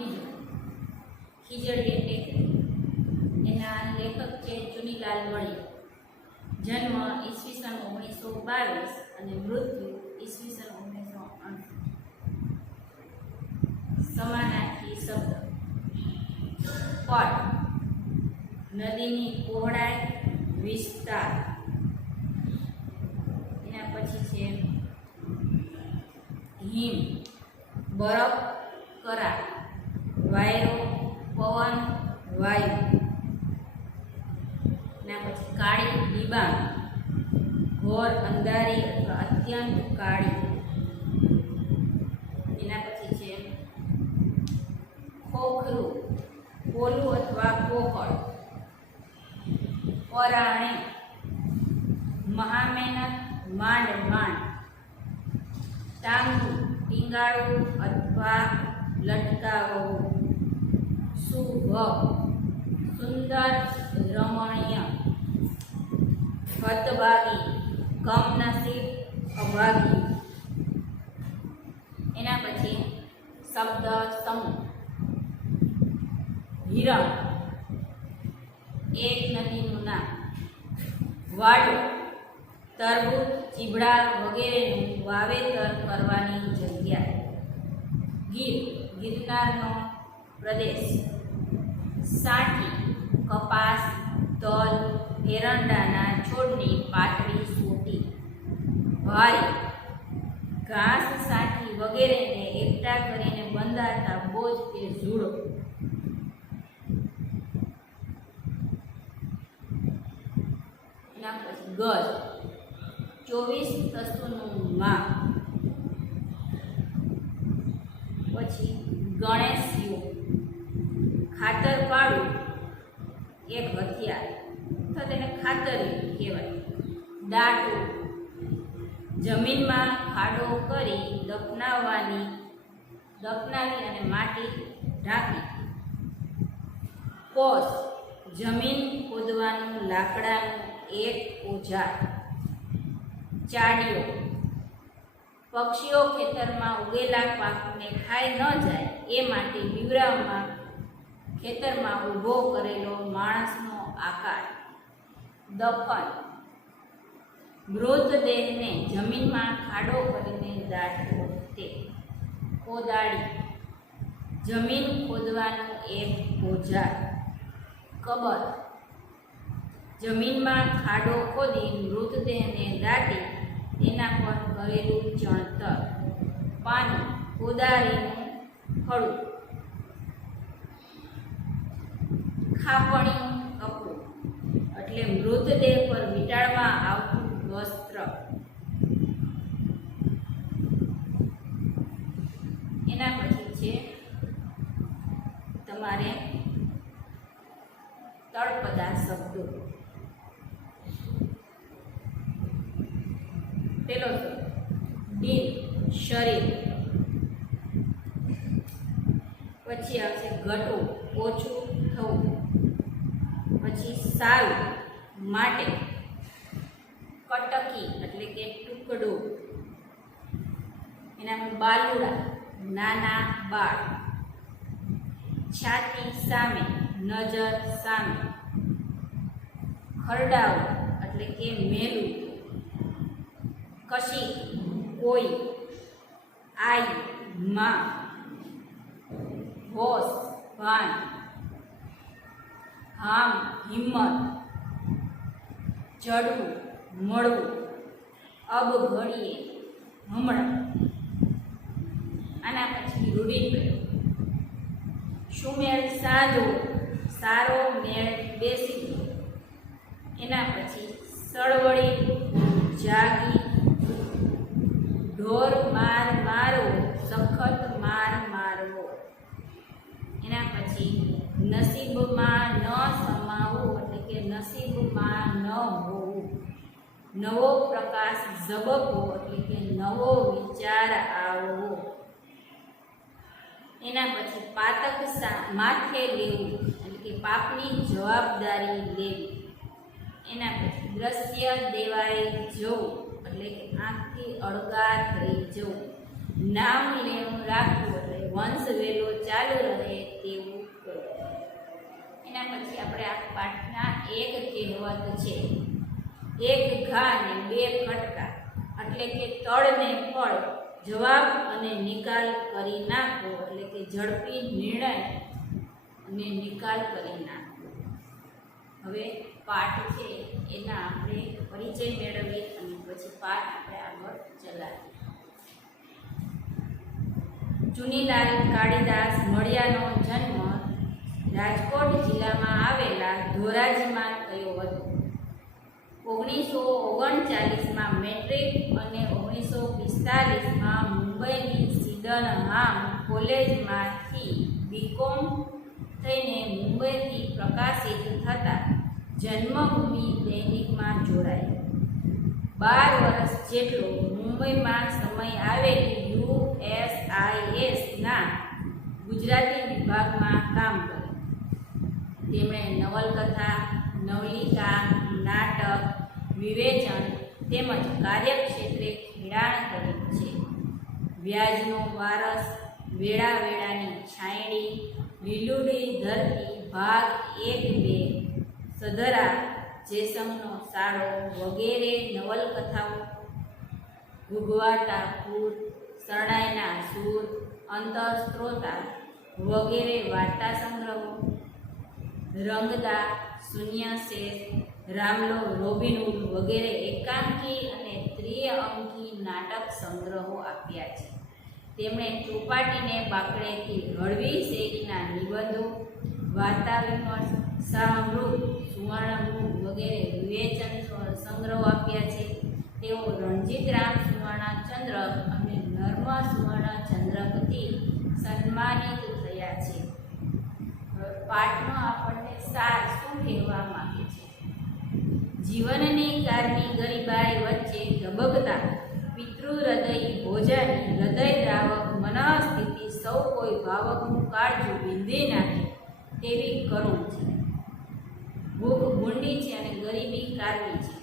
બીજું ખીજડીયા ટેકરી, એના લેખક છે ચુનીલાલ મળી. જન્મ ઈસવીસન 1922 અને મૃત્યુ ઈસવીસન 1968. સમાનાર્થી શબ્દ પટ નદીની પહોળાઈ, વિસ્તાર. એના પછી છે હિમ બરફ, કરા. વાયરો પવન, વાયુ. એના પછી કાળી ડિબાંગ, ઘોર અંધારી અથવા અત્યંત કાળી. એના પછી છે ખોખરું, પોલું અથવા પોકળ. પરાણે મહામહેનત, માંડ માંડ. ટાંગું ટીંગાળું અથવા લટકાવવું. શુભ સુંદર, રમણીય. હતભાગી કમનસીબ, અભાગી. એના પછી શબ્દ સમૂહ હિરણ એક નદીનું નામ. વાડો તરબૂચ, ચીબડા વગેરેનું વાવેતર કરવાની જગ્યા. ગીર ગિરનારનો પ્રદેશ. સાઠી કપાસ, તલ, એરંડાના છોડની પાતળી સોટી. ભારી ઘાસ, સાઠી વગેરેને એકઠા કરીને બંધાતા બોજ કે ઝૂડો. એના પછી ગજ 24 તસ્તુનું માપ. પછી ગણેશિયો ખાતર પાડું, એક હથિયાર અથવા તેને ખાતરી કહેવાય. દાટું જમીનમાં ખાડો કરી દફનાવી અને માટી ઢાંકી. કોસ જમીન ખોદવાનું લાકડાનું એક ઓજાર. ચાડીઓ પક્ષીઓ ખેતરમાં ઉગેલા પાકને ખાઈ ન જાય એ માટે બીવરામાં ખેતરમાં ઊભો કરેલો માણસનો આકાર. દફન મૃતદેહને જમીનમાં ખાડો કરીને દાટવો તે. કોદાળી જમીન ખોદવાનું એક ઓજાર. કબર જમીનમાં ખાડો ખોદી મૃતદેહને દાટી તેના પર કરેલું ચણતર. પાનું કોદાળીનું ફળું. ખાપણિયું કપડું એટલે મૃતદેહ પર વીંટાળવામાં આવતું વસ્ત્ર. એના પછી છે તમારે તળપદા શબ્દો. પેલો દિલ શરીર. પછી આવશે ઘટવું ઓછું થવું. પછી સારું માટે. કટકી એટલે કે ટુકડો. એનામાં બાલુડા નાના બાળ. છાતી સામે નજર સામે. ખરડાવું એટલે કે મેલું. કશી કોઈ. આઈ માં. હોશ ભાન. હામ હિંમત. ચડવું મળવું. અબ ઘડીએ હમણાં. આના પછી રૂઢિપ્રયોગ. સુમેળ સાધો સારો મેળ બેસી. એના પછી સળવળી જાગી. ઢોર માર મારવો સખત માર મારવો. એના પછી નસીબમાં ન સમાવવું એટલે કે નસીબમાં ન હોવું. નવો પ્રકાશ ઝબકવો એટલે કે નવો વિચાર આવવો. એના પછી પાતક માથે લેવું એટલે કે પાપની જવાબદારી લેવી. એના પછી દ્રશ્ય દેવાઈ જવું એટલે કે આંખથી અળગા થઈ જવું. નામ લેવું રાખવું એટલે વંશ વેલો ચાલુ રહે એના પછી આપણે આ પાઠના એક કહેવત છે. એક ઘા ને બે ખટકા, એટલે કે તળ ને ફળ, જવાબ અને નિકાલ કરી નાખો, એટલે કે ઝડપી નિર્ણય અને નિકાલ કરી નાખો. હવે પાઠ છે એના આપણે પરિચય મેળવીએ અને પછી પાઠ આપણે આગળ ચલાવીએ. ચુનીલાલ કાળીદાસ મળિયાનો જન્મ રાજકોટ જિલ્લામાં આવેલા ધોરાજીમાં થયો હતો. 1939માં મેટ્રિક અને 1945માં મુંબઈની સિડનહામ કોલેજમાંથી બીકોમ થઈને મુંબઈથી પ્રકાશિત થતા જન્મભૂમિ દૈનિકમાં જોડાયો. 12 વર્ષ જેટલો મુંબઈમાં સમય આવેલી USISના ગુજરાતી વિભાગમાં કામ કર્યું. તેમણે નવલકથા, નવલિકા, નાટક, વિવેચન તેમજ કાર્યક્ષેત્રે ખેડાણ કર્યું છે. વ્યાજનો વારસ, વેળા વેળાની છાંયડી, લીલુડી ધરતી ભાગ 1-2, સધરા, જેસમનો સારો વગેરે નવલકથાઓ, ભૂગવાટા પૂર, શરણાઈના સૂર, અંતઃસ્ત્રોતા વગેરે વાર્તા સંગ્રહો, રંગદા, શૂન્યશેષ, રામલો, રોબિનહૂડ વગેરે એકાંકી અને ત્રિઅંકી નાટક સંગ્રહો આપ્યા છે. તેમણે ચોપાટીને બાકડેથી હળવી શૈલીના નિબંધો, વાર્તા વિમર્શ, શાહમૃગ, સુવર્ણમૃગ વગેરે વિવેચન સંગ્રહો આપ્યા છે. તેઓ રણજીતરામ સુવર્ણચંદ્રક અને નર્મ સુવર્ણચંદ્રકથી સન્માનિત થયા છે. પાઠનો આપણને સાર શું કહેવા માંગે છે? જીવનની કારની ગરીબાઈ વચ્ચે ધબકતા પિતૃહૃદય ભોજાની હૃદયદ્રાવક મનઃસ્થિતિ સૌ કોઈ ભાવકનું કાળજું વિંધી નાખે તેવી કરુણ છે. ભૂખ ભૂંડી છે અને ગરીબી કારની છે,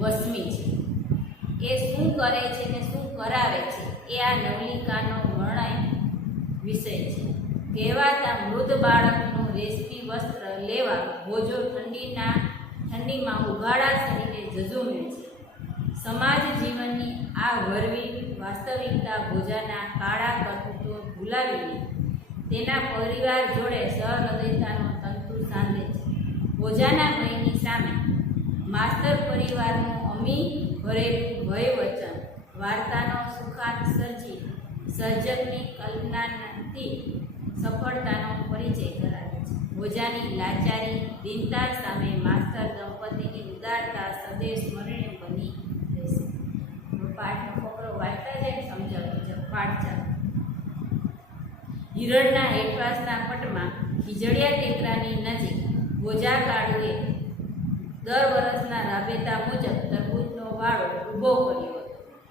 વસમી છે. એ શું કરે છે ને શું કરાવે છે એ આ નવલિકાનો વર્ણય વિષય છે. કહેવાતા મૃદ બાળકનું રેશમી વસ્ત્ર લેવા ભોજો ઠંડીમાં ઉઘાડા શરીરે ઝઝૂમે છે. સમાજ જીવનની આ વરવી વાસ્તવિકતા ભોજાના કાળા કર્તૃત્વ ભૂલાવીને તેના પરિવાર જોડે સહૃદયતાનો તંતુ સાંધે છે. ભોજાના ભયની સામે માસ્તર પરિવારનું અમી ભરેલું ભય વચન વાર્તાનો સુખાંત સર્જી સર્જકની કલ્પનાથી સફળતાનો પરિચય કરાવે છે. ભોજાની લાચારી દીનતા સામે માસ્તર દંપતીની ઉદારતા સદૈવ સ્મરણીય બની રહેશે. પાઠનો ફકરો વાંચતા જાય સમજાવતો છે. પાઠ ચાલુ. હિરણના હેઠવાસના પટમાં ખીજડીયા ટેકરાની નજીક ભોજા કાળુએ દર વર્ષના રાબેતા મુજબ તરબૂચનો વાળો ઊભો કર્યો હતો.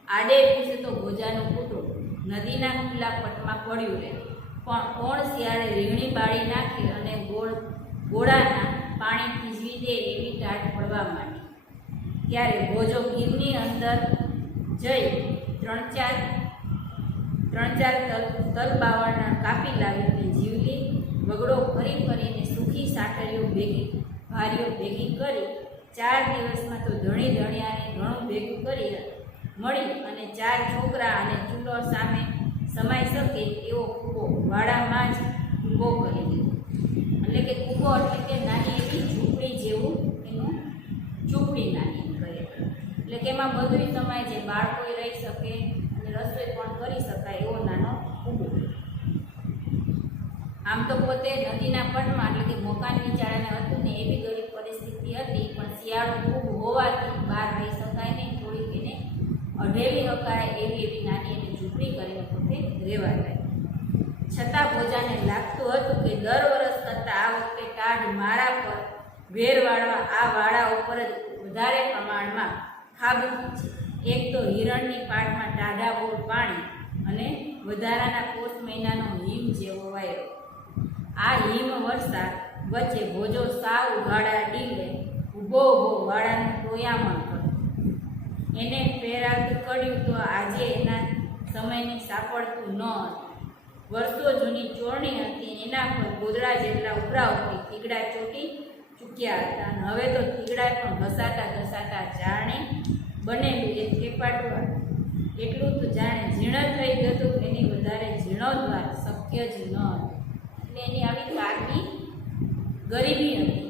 આડે પૂછે તો ભોજાનું કુટુંબ નદીના ખુલ્લા પટમાં પડ્યું રહે, પણ કોણ શિયાળે રીંગણી બાળી નાખે અને ગોળાના પાણી ખીજવી દે એવી ટાઢ પડવા માંડી. ત્યારે ભોજો ગીરની અંદર જઈ ત્રણ ચાર તલબાવળના કાપી લાવીને જીવલી વગડો ફરી ફરીને સુખી સાટરીઓ ભારીઓ ભેગી કરી 4 દિવસમાં તો ધણી ધણિયાને ઘણું ભેગું કરી મળી અને 4 છોકરા અને ચૂલો સામે સમાઈ શકે એવો કૂવો વાડામાં જ ઊભો કરી દીધો. એટલે કે કૂવો એટલે કે નાની એવી ઝૂંપડી જેવું એનું ઝૂંપડી નાની એમ કહે. એટલે કે એમાં બધું સમાય છે, બાળકો રહી શકે અને રસોઈ પણ કરી શકાય એવો નાનો કૂવો. આમ તો પોતે નદીના પટમાં એટલે કે મકાન વિચારાને હતું ને એવી ગરીબ પરિસ્થિતિ હતી, પણ શિયાળો ખૂબ હોવાથી બહાર રહી શકાય નહીં, થોડીક એને અઢેલી હકાય એવી નાની એની ઝૂંપડી કરીને પોતે રહેવા લાગ્યા. છતાં ભોજાને લાગતું હતું કે દર વર્ષ કરતાં આ વખતે ટાઢ મારા પર વેર વાળવા આ વાળા ઉપર જ વધારે પ્રમાણમાં ખાબકી છે. એક તો હિરણની પાટમાં ટાઢા બોર પાણી અને વધારાના પોષ મહિનાનો હિમ જેવો વાયરો. આ હિમ વરસાદ વચ્ચે ભોજો સાવ ઉઘાડા ડીલે ઊભો વાળાનું ટોયામણ કરતો. એને પેરાતું કર્યું તો આજે એના સમયને સાંપડતું ન હતું. વર્ષો જૂની ચોરણી હતી. એના પર ગોદડા જેટલા ઉભરા ઉપરી થીગડા ચોટી ચૂક્યા હતા અને હવે તો થીગડા પણ ઘસાતા ઘસાતા જાણે બનેલું એ થેપાટવા એટલું તો જાણે ઝીણ થઈ ગયું. એની વધારે જીર્ણોદ્ધાર શક્ય જ ન હતું. એટલે એની આવી કારની ગરીબી હતી.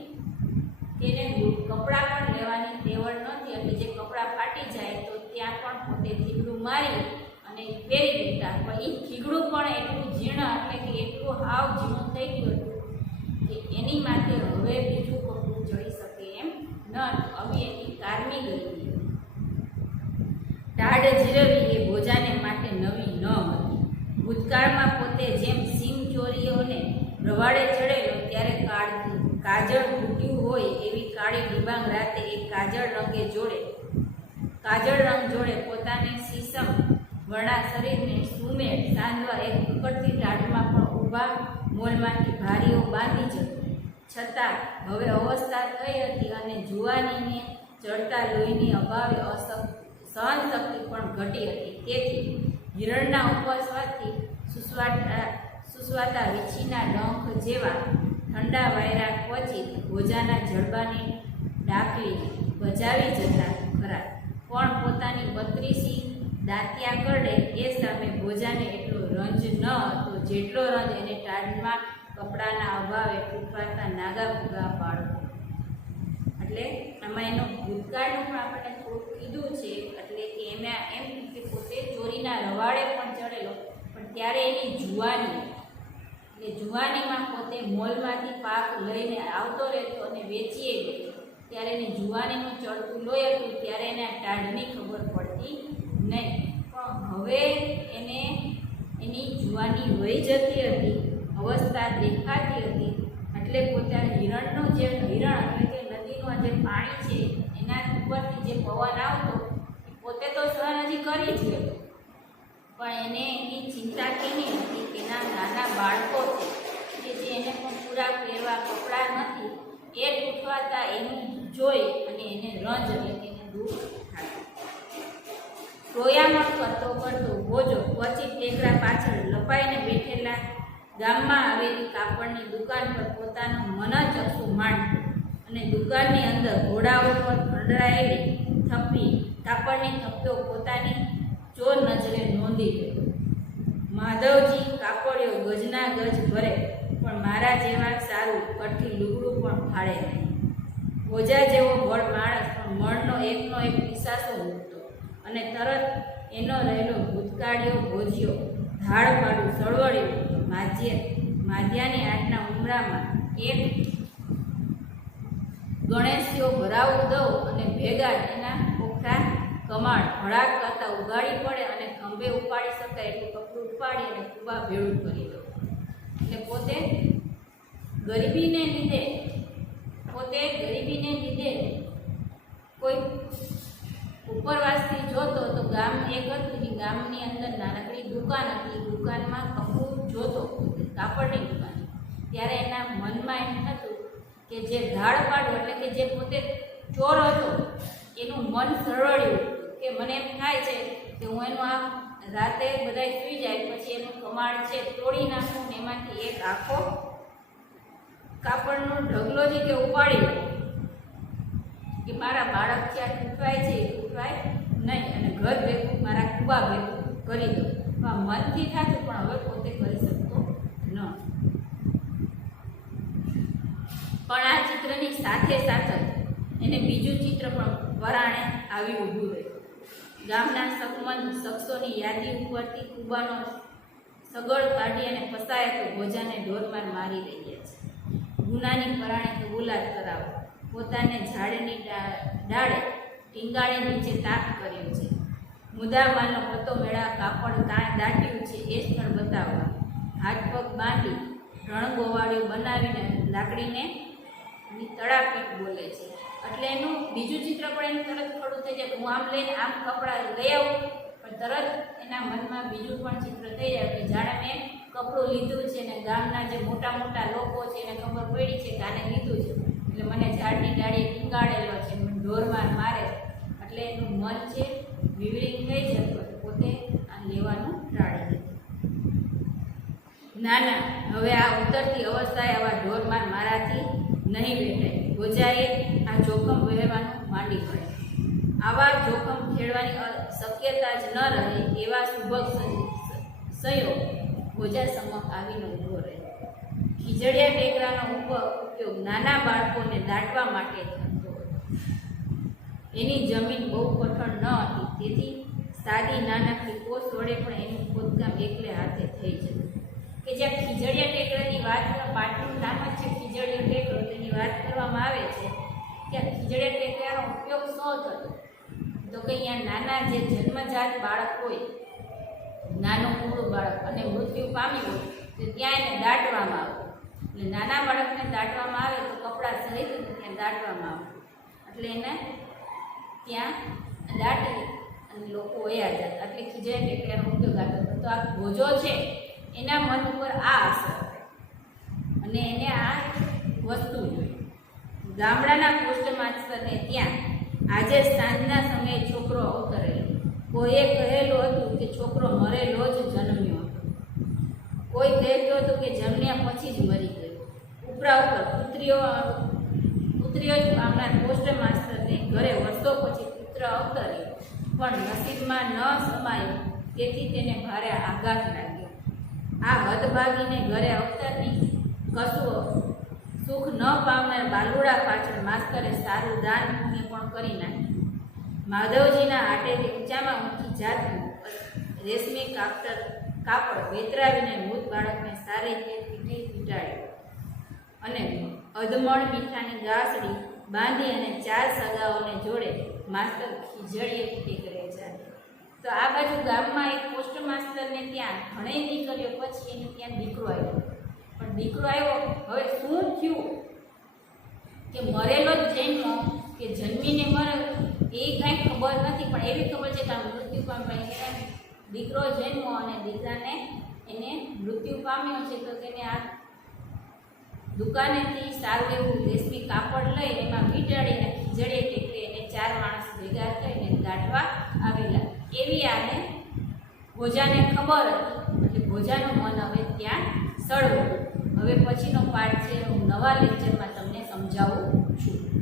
તેને કપડાં પણ લેવાની તેવડ નહોતી. એટલે જે કપડાં ફાટી જાય તો ત્યાં પણ પોતે થીગડું મારી અને પહેરી લેતા. પણ એ થીગડું પણ એટલું જીર્ણ એટલે કે એટલું હાવ ઝીણું થઈ ગયું હતું કે એની માથે હવે બીજું કપડું ચડી શકે એમ ન હતું. હવે એની કારની ગરીબી હતી. ટાઢ જીરવી એ ભોજાને માટે નવી ન હતી. ભૂતકાળમાં પોતે જેમ સિંહ ચોરીઓને રવાડે ચડેલો ત્યારે કાજળ ફૂટ્યું હોય એવી કાળી ડિબાંગ રાતે એ કાજળ રંગ જોડે પોતાને સીસમ વરણા શરીરને સુમેળ સાંધવા એક ઉકળતી ટાઢમાં પણ ઊભા મોલમાંથી ભારીઓ બાંધી જતો. છતાં હવે અવસ્થા થઈ હતી અને જુવાનીને ચડતા લોહીની અભાવે સહનશક્તિ પણ ઘટી હતી. તેથી હિરણના ઉપવાસવાથી સુસવાતા વીછીના ડંખ જેવા ઠંડા વાયરા ક્વચિત ભોજાના જડબાની ડાકલી બજાવી જતા ખરા. પણ પોતાની 32 દાંતિયા કરડે એ સામે ભોજાને એટલો રંજ ન હતો જેટલો રંજ એને ટાઢમાં કપડાના અભાવે તૂટવાતા નાગા ભૂગા બાળકો. એટલે આમાં એનો ભૂતકાળનું પણ આપણને થોડુંક કીધું છે. એટલે કે એમાં એમ કે પોતે ચોરીના રવાડે પણ ચડેલો, પણ ત્યારે એની જુવાની એટલે જુવાનીમાં પોતે મોલમાંથી પાક લઈને આવતો રહેતો અને વેચીએ ગયો. ત્યારે એની જુવાનીનું ચડતું લોહી હતું ત્યારે એને ટાઢની ખબર પડતી નહીં. પણ હવે એને એની જુવાની વહી જતી હતી, અવસ્થા દેખાતી હતી. એટલે પોતે હિરણનું જે હિરણ એટલે કે નદીનું જે પાણી છે એના ઉપરથી જે પવન આવતો પોતે તો સહન હજી કરી જ ગયો, પણ એને એની ચિંતા કેની હતી કે એના નાના બાળકો છે કે જે એને પણ પૂરા પહેરવા કપડાં નથી એ તૂટવાતા એનું જોઈ અને એને રંજ એટલે કે એને દુઃખ થાય. ટોયામણ કરતો ભોજો ક્વચિત ટેકરા પાછળ લપાઈને બેઠેલા ગામમાં આવેલી કાપડની દુકાન પર પોતાનો મનચક્ષુ માંડતો અને દુકાનની અંદર ઘોડાઓ પર ખંડરાયેલી થપ્પી કાપડની થપ્પીઓ પોતાની ચોર નજરે નોંધી ગયો. માધવજી કાપડિયો ગજના ગજ ભરે, પણ મારા જેવા સારું કઠી લુગડું પણ ફાળે નહીં. ભોજા જેવો ભળ માણસ પણ મળનો એકનો એક પિસાસો મૂકતો અને તરત એનો રહેલો ભૂતકાળિયો ભોજ્યો ધાડ પાડું સળવળ્યું. માધ્યાની આટના ઉમરામાં એક ગણેશીઓ ભરાવું દઉં અને ભેગા એના પોખરા કમાડ ભડાક કરતા ઉગાડી પડે અને ખંભે ઉપાડી શકાય એટલું કપડું ઉપાડી અને કુબા ભેળું કરી દઉં. એટલે પોતે ગરીબીને લીધે કોઈ ઉપરવાસથી જોતો તો ગામ એક હતું, ગામની અંદર નાનકડી દુકાન હતી. દુકાનમાં કપડું જોતો, કાપડની દુકાન. ત્યારે એના મનમાં એમ થતું કે જે ધાડ પાડું એટલે કે જે પોતે ચોર હતો એનું મન સરળ્યું કે મને એમ થાય છે કે હું એનું આમ રાતે બધા સૂઈ જાય પછી એનું કમાડ છે તોડી નાખું ને એમાંથી એક આખો કાપડનો ઢગલો જે કે ઉપાડી લઉં કે મારા બાળક છે આ તૂટવાય છે એ તૂટવાય નહીં અને ઘર ભેગું મારા કુબા ભેગું કરી દઉં. મનથી થતું પણ હવે પોતે કરી શકતો ન. પણ આ ચિત્રની સાથે સાથે એને બીજું ચિત્ર પણ વરાણે આવી ઊભું રહ્યું. ગામના સકમંદ શખ્સોની યાદી ઉપરથી કુબાનો સગડ કાઢી અને ફસાય તો ભોજાને ઢોરમાર મારી રહ્યા છે. ગુનાની પરાણે કબૂલાત કરાવો. પોતાને ઝાડની ડાળે ટીંગાળી નીચે તાક કર્યો છે. મુદ્દામાલનો પત્તો મેળા કાપડ દાટ્યું છે એ સ્થળ બતાવવા. હાથ પગ બાંધી રણગોવાળીઓ બનાવીને લાકડીને તળાપીટ બોલે છે. એટલે એનું બીજું ચિત્ર પણ એનું તરત થોડું થઈ જાય. હું આમ લઈને આમ કપડાં લઈ આવું પણ તરત એના મનમાં બીજું પણ ચિત્ર થઈ જાય કે જાણે મેં કપડું લીધું છે ને ગામના જે મોટા મોટા લોકો છે એને ખબર પડી છે કે આને લીધું છે એટલે મને ઝાડની ડાળીએ ટીંગાડેલો છે, મને ઢોરમાર મારે. એટલે એનું મન છે વિવરિંગ થઈ જતું પોતે આ લેવાનું ટાળી દીધું. ના ના, હવે આ ઉતરતી અવસ્થાએ આવા ઢોરમાર મારાથી નહીં બેઠાય. ભોજાએ આ જોખમ વહેવાનું માંડી પડે. આવા જોખમ ખેડવાની શક્યતા જ ન રહે એવા સુભગ સંયોગ ભોજા સમક્ષ આવીને ઊભો રહે. ખીજડીયા ટેકરાનો ઉપયોગ નાના બાળકોને દાટવા માટે થતો હતો. એની જમીન બહુ કઠણ ન હતી, તેથી સાદી નાનકડી કોસ વડે પણ એનું ખોદકામ એકલે હાથે થઈ જતું. કે જ્યાં ખીજડીયા ટેકરાની વાત, પાટનું નામ જ છે ખીજડીયો ટેકરો, તેની વાત કરવામાં આવે છે કે ખીજડીયા ટેકરાનો ઉપયોગ શું થતો? તો કે અહીંયા નાના જે જન્મજાત બાળક હોય, નાનું કુમળું બાળક અને મૃત્યુ પામ્યું હોય તો ત્યાં એને દાટવામાં આવે. એટલે નાના બાળકને દાટવામાં આવે તો કપડાં સહિત ત્યાં દાટવામાં આવે, એટલે એને ત્યાં દાટી અને લોકો વયા જતા. એટલે ખીજડીયા ટેકરાનો ઉપયોગ આવતો. તો આ ભોજો છે એના મન ઉપર આ અસર અને એને આ વસ્તુ જોઈ. ગામડાના પોસ્ટ માસ્ટરને ત્યાં આજે સાંજના સમયે છોકરો અવતરેલો. કોઈએ કહેલું હતું કે છોકરો મરેલો જ જન્મ્યો હતો, કોઈ કહેતું હતું કે જન્મ્યા પછી જ મરી ગયો. ઉપરા ઉપર પુત્રીઓ જ પામનાર પોસ્ટ માસ્ટરને ઘરે વર્ષો પછી પુત્ર અવતર્યો, પણ નસીબમાં ન સમાયો, તેથી તેને ભારે આઘાત લાગ્યો. આ હદભાગીને ઘરે અવતારની કશું સુખ ન પામનાર બાલુડા પાછળ માસ્તરે સારું દાન પુણ્ય પણ કરી નાખ્યું. માધવજીના હાટેથી ઊંચામાં ઊંચી જાતનું રેશમી કાપડ વેતરાવીને મૃત બાળકને સારી રીતે પીઠી પીટાડ્યો અને અધમણ મીઠાની ગાસડી બાંધી અને 4 સગાઓને જોડે માસ્તર ખીજડીએ ટેકરે જાય. તો આ બાજુ ગામમાં એક પોસ્ટ માસ્ટરને ત્યાં ઘણી દીકરીઓ પછી એને ત્યાં દીકરો આવ્યો. પણ દીકરો આવ્યો, હવે શું થયું કે મરેલો જ જન્મો કે જન્મીને મરે એ કાંઈ ખબર નથી, પણ એવી ખબર છે કે આ મૃત્યુ પામ્યો. દીકરો જન્મો અને દીકરાને એને મૃત્યુ પામ્યો છે, તો તેને આ દુકાનેથી સારું એવું રેશમી કાપડ લઈ એમાં વીંટાડીને ખીજડીએ ટેકરે એને 4 માણસ ભેગા થઈને દાટવા આવેલા. એવી આને ભોજાને ખબર હતી, એટલે ભોજાનું મન હવે ત્યાં સળવું. હવે પછીનો પાઠ છે હું નવા લેક્ચરમાં તમને સમજાવું છું.